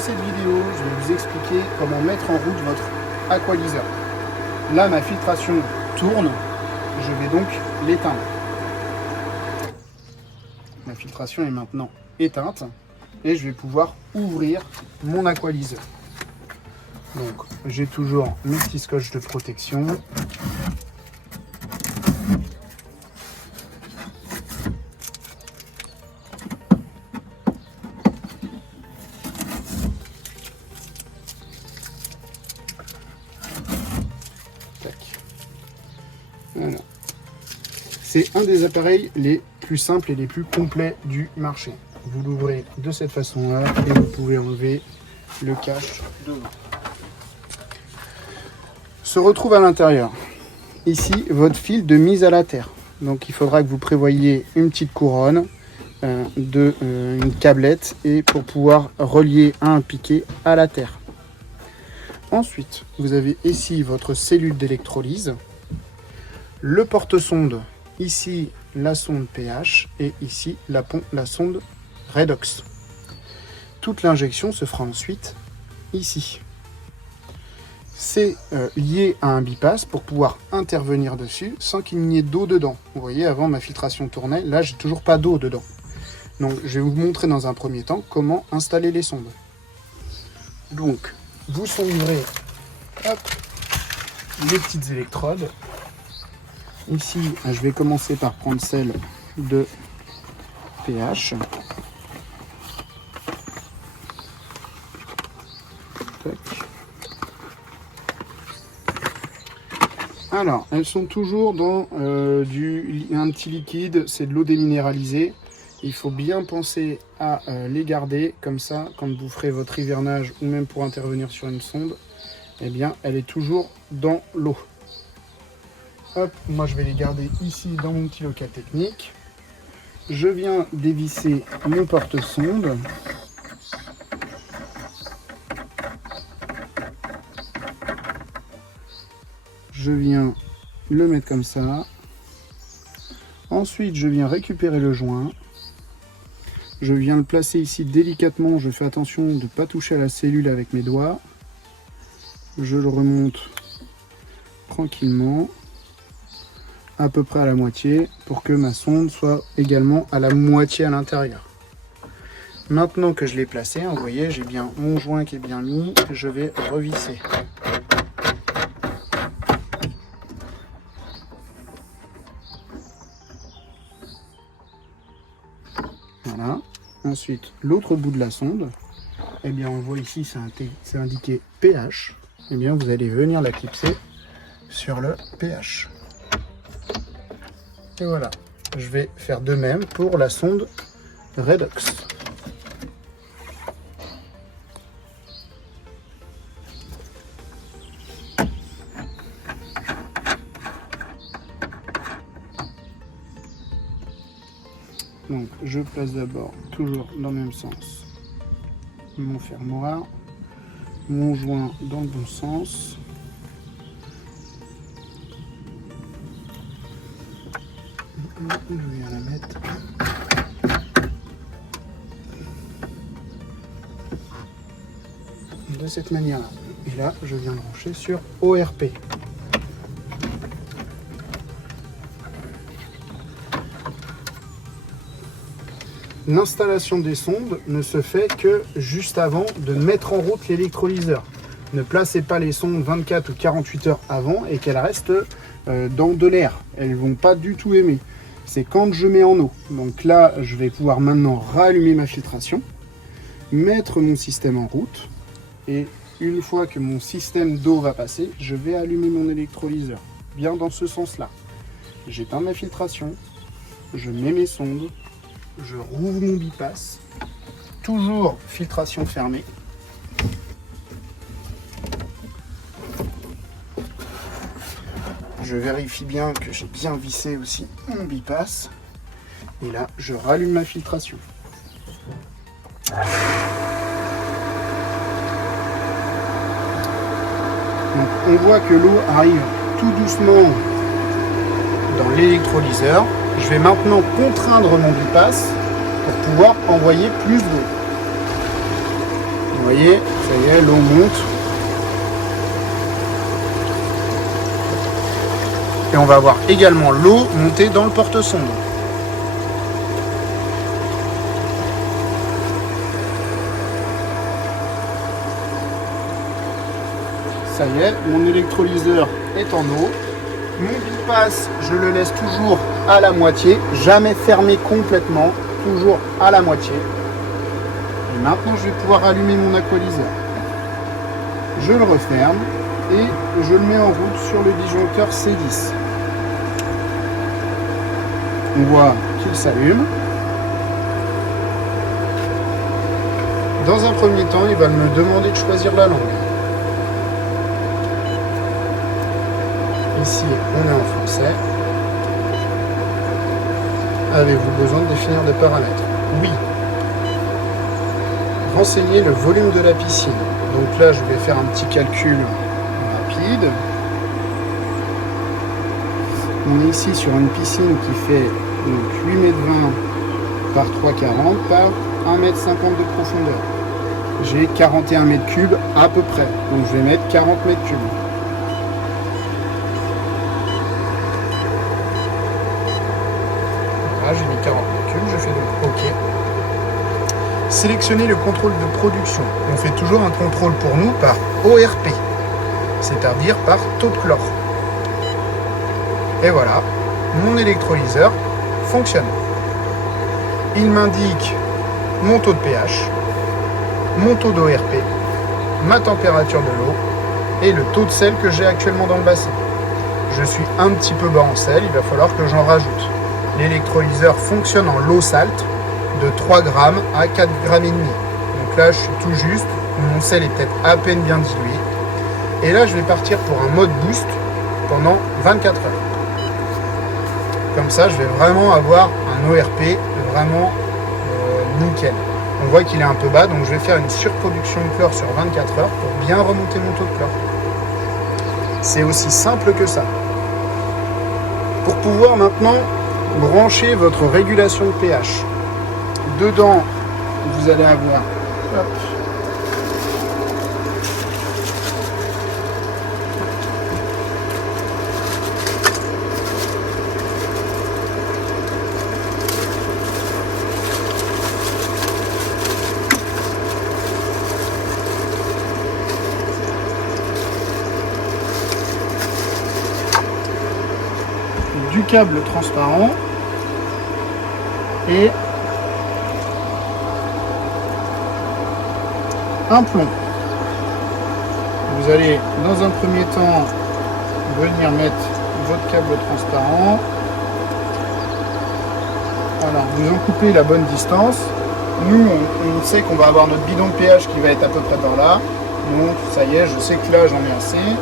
cette vidéo, je vais vous expliquer comment mettre en route votre aqualyseur. Là, ma filtration tourne, je vais donc l'éteindre. Ma filtration est maintenant éteinte et je vais pouvoir ouvrir mon aqualyseur. Donc, j'ai toujours mes petits scotch de protection. Voilà. C'est un des appareils les plus simples et les plus complets du marché. Vous l'ouvrez de cette façon-là et vous pouvez enlever le cache devant. Se retrouve à l'intérieur ici votre fil de mise à la terre. Donc il faudra que vous prévoyiez une petite couronne, une câblette et pour pouvoir relier un piquet à la terre. Ensuite, vous avez ici votre cellule d'électrolyse, le porte-sonde, ici la sonde pH et ici la sonde redox. Toute l'injection se fera ensuite ici. C'est lié à un bypass pour pouvoir intervenir dessus sans qu'il n'y ait d'eau dedans. Vous voyez, avant ma filtration tournait, là j'ai toujours pas d'eau dedans. Donc je vais vous montrer dans un premier temps comment installer les sondes. Donc vous sonderez les petites électrodes. Ici, je vais commencer par prendre celle de pH. Tac. Alors, elles sont toujours dans un petit liquide, c'est de l'eau déminéralisée. Il faut bien penser à les garder, comme ça, quand vous ferez votre hivernage ou même pour intervenir sur une sonde, eh bien, elle est toujours dans l'eau. Hop, moi je vais les garder ici dans mon petit local technique. Je viens dévisser mon porte-sonde. Je viens le mettre comme ça. Ensuite, je viens récupérer le joint. Je viens le placer ici délicatement. Je fais attention de ne pas toucher à la cellule avec mes doigts. Je le remonte tranquillement, à peu près à la moitié, pour que ma sonde soit également à la moitié à l'intérieur. Maintenant que je l'ai placé, vous voyez, j'ai bien mon joint qui est bien mis, je vais revisser. Voilà. Ensuite, l'autre bout de la sonde, eh bien, on voit ici, c'est indiqué pH. Eh bien, vous allez venir la clipser sur le pH. Et voilà, je vais faire de même pour la sonde redox. Donc je place d'abord, toujours dans le même sens, mon fermoir, mon joint dans le bon sens. Je viens la mettre de cette manière-là. Et là, je viens brancher sur ORP. L'installation des sondes ne se fait que juste avant de mettre en route l'électrolyseur. Ne placez pas les sondes 24 ou 48 heures avant et qu'elles restent dans de l'air. Elles ne vont pas du tout aimer. C'est quand je mets en eau. Donc là, je vais pouvoir maintenant rallumer ma filtration, mettre mon système en route. Et une fois que mon système d'eau va passer, je vais allumer mon électrolyseur. Bien dans ce sens-là. J'éteins ma filtration, je mets mes sondes, je rouvre mon bypass. Toujours filtration fermée. Je vérifie bien que j'ai bien vissé aussi mon bypass. Et là, je rallume ma filtration. Donc, on voit que l'eau arrive tout doucement dans l'électrolyseur. Je vais maintenant contraindre mon bypass pour pouvoir envoyer plus d'eau. Vous voyez, ça y est, l'eau monte. Et on va avoir également l'eau montée dans le porte-sonde. Ça y est, mon électrolyseur est en eau. Mon bypass, je le laisse toujours à la moitié, jamais fermé complètement, toujours à la moitié. Et maintenant, je vais pouvoir allumer mon aqualyseur. Je le referme et je le mets en route sur le disjoncteur C10. On voit qu'il s'allume. Dans un premier temps, il va me demander de choisir la langue. Ici, on est en français. Avez-vous besoin de définir des paramètres? Oui. Renseigner le volume de la piscine. Donc là, je vais faire un petit calcul rapide. On est ici sur une piscine qui fait donc 8,20 m par 3,40 par 1,50 m de profondeur. J'ai 41 m3 à peu près. Donc je vais mettre 40 m3. Voilà, j'ai mis 40 m3, je fais donc OK. Sélectionner le contrôle de production. On fait toujours un contrôle pour nous par ORP, c'est-à-dire par taux de chlore. Et voilà, mon électrolyseur fonctionne. Il m'indique mon taux de pH, mon taux d'ORP, ma température de l'eau et le taux de sel que j'ai actuellement dans le bassin. Je suis un petit peu bas en sel, il va falloir que j'en rajoute. L'électrolyseur fonctionne en l'eau salte de 3 grammes à 4 grammes et demi. Donc là, je suis tout juste, mon sel est peut-être à peine bien dilué. Et là, je vais partir pour un mode boost pendant 24 heures. Comme ça, je vais vraiment avoir un ORP vraiment nickel. On voit qu'il est un peu bas, donc je vais faire une surproduction de chlore sur 24 heures pour bien remonter mon taux de chlore. C'est aussi simple que ça. Pour pouvoir maintenant brancher votre régulation de pH, dedans, vous allez avoir du câble transparent et un plomb. Vous allez dans un premier temps venir mettre votre câble transparent. Voilà, vous en coupez la bonne distance. Nous, on sait qu'on va avoir notre bidon de pH qui va être à peu près par là. Donc ça y est, je sais que là j'en ai assez.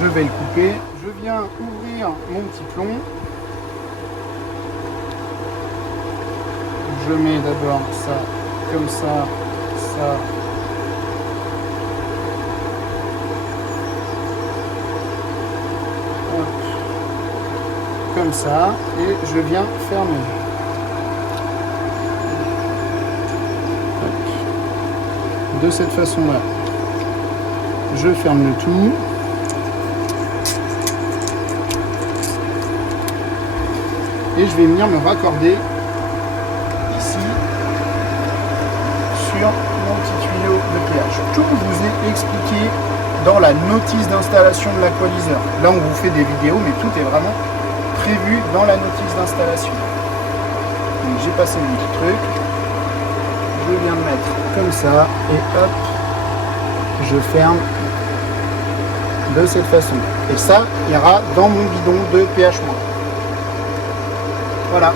Je vais le couper. Je viens ouvrir mon petit plomb. Je mets d'abord ça comme ça, ça. Hop. Comme ça, et je viens fermer. Hop. De cette façon-là, je ferme le tout. Et je vais venir me raccorder ici sur mon petit tuyau de pH. Tout vous est expliqué dans la notice d'installation de l'aqualyseur. Là on vous fait des vidéos, mais tout est vraiment prévu dans la notice d'installation. Donc j'ai passé mon petit truc. Je viens me mettre comme ça et hop, je ferme de cette façon. Et ça ira dans mon bidon de pH-. Voilà.